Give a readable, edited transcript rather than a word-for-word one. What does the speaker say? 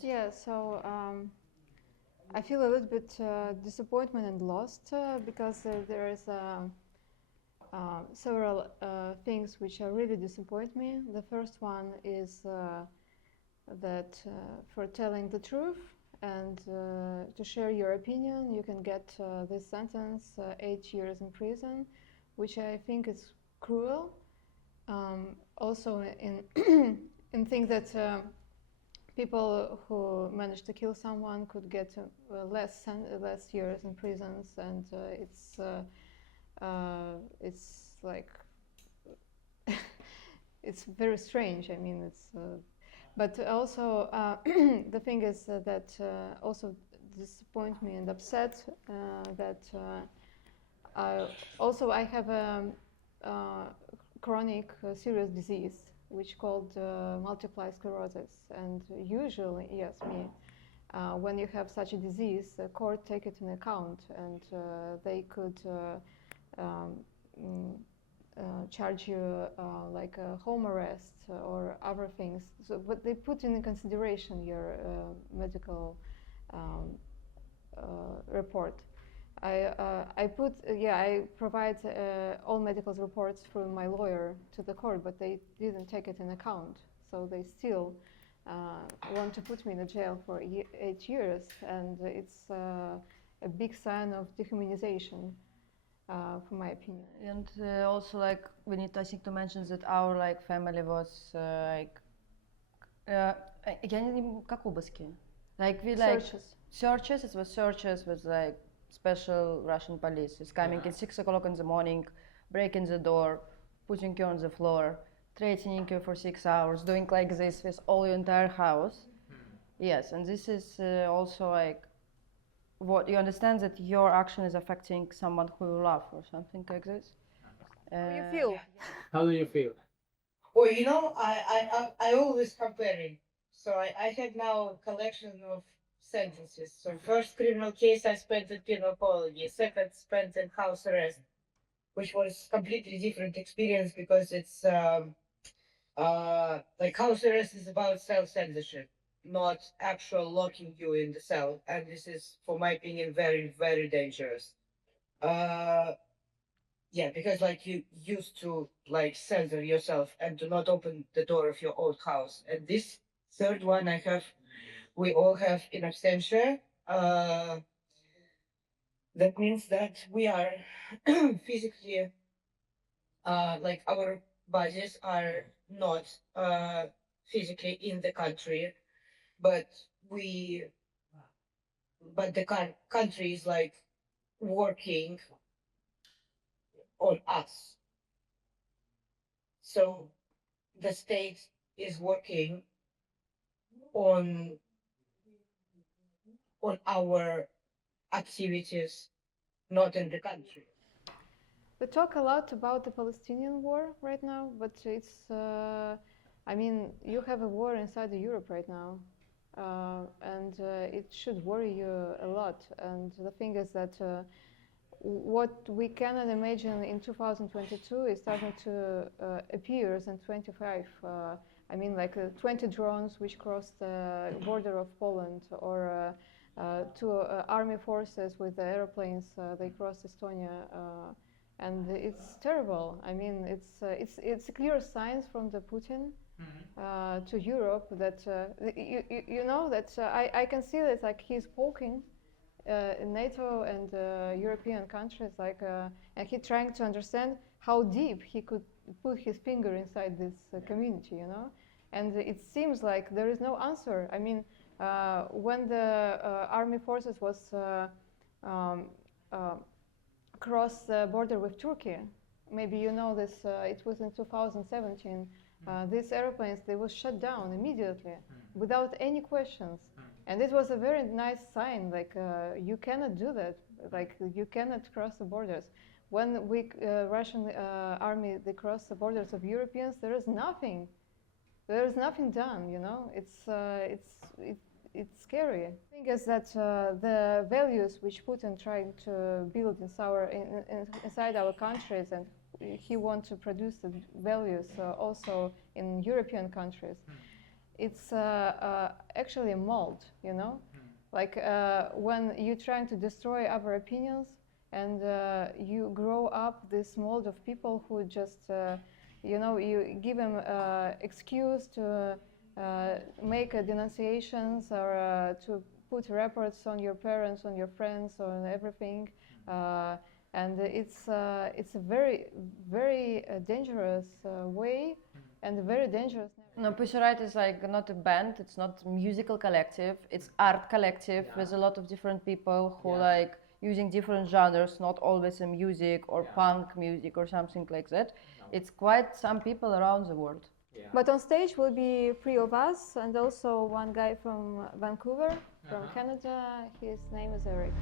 рассказать? Yeah, so I feel a little bit disappointment and lost because there is several things which really disappoint me. The first one is that for telling the truth and to share your opinion, you can get this sentence, 8 years in prison, which I think is cruel. Also, in in think that people who managed to kill someone could get less years in prisons, and it's like it's very strange. I mean, but also the thing is that also disappoint me and upset that I have a chronic serious disease which called multiple sclerosis, and usually, yes, me. When you have such a disease, the court take it into account, and they could charge you like a home arrest or other things. So, but they put in consideration your medical report. I provide all medical reports through my lawyer to the court, but they didn't take it in account. So they still want to put me in a jail for 8 years, and it's a big sign of dehumanization, for my opinion. And also, like, we need, I think, to mention that our like family was я не как обыски. Like we like searches. It was searches with like special Russian police is coming at 6 o'clock in the morning, breaking the door, putting you on the floor, threatening you for 6 hours, doing like this with all your entire house. Yes, and this is also like what you understand that your action is affecting someone who you love or something like this. How do you feel? How do you feel? Well, you know, I always comparing. So I have now a collection of sentences. So first criminal case I spent in penal colony, second spent in house arrest, which was completely different experience because it's like house arrest is about self-censorship, not actual locking you in the cell, and this is, for my opinion, very, very dangerous. Yeah, because like you used to like censor yourself and do not open the door of your old house. And this third one we all have in absentia. That means that we are physically, like our bodies are not physically in the country, but the country is like working on us. So the state is working on our activities, not in the country. We talk a lot about the Palestinian war right now, but it's, I mean, you have a war inside Europe right now, and it should worry you a lot. And the thing is that what we cannot imagine in 2022 is starting to appear in 25. I mean, like 20 drones which crossed the border of Poland, or two army forces with the airplanes, they crossed Estonia. And it's terrible. I mean, it's a clear signs from the Putin to Europe that you know that I can see that like he's poking NATO and European countries, like, and he's trying to understand how deep he could put his finger inside this community, you know. And it seems like there is no answer. I mean, when the army forces was cross the border with Turkey. Maybe you know this, it was in 2017. These airplanes, they were shut down immediately without any questions. And it was a very nice sign, like you cannot do that, like you cannot cross the borders. When Russian army, they cross the borders of Europeans, there is nothing done, you know. It's scary. The thing is that the values which Putin trying to build inside our countries, and he wants to produce the values also in European countries. it's actually a mold, you know? Like when you're trying to destroy other opinions and you grow up this mold of people who just, you know, you give them excuse to make denunciations or to put reports on your parents, on your friends, on everything. And it's a very, very dangerous way and a very dangerous. No, Pussy Riot is like not a band, it's not a musical collective, it's art collective with a lot of different people who like using different genres, not always in music or punk music or something like that. It's quite some people around the world. But on stage will be three of us and also one guy from Vancouver, from Canada. His name is Eric.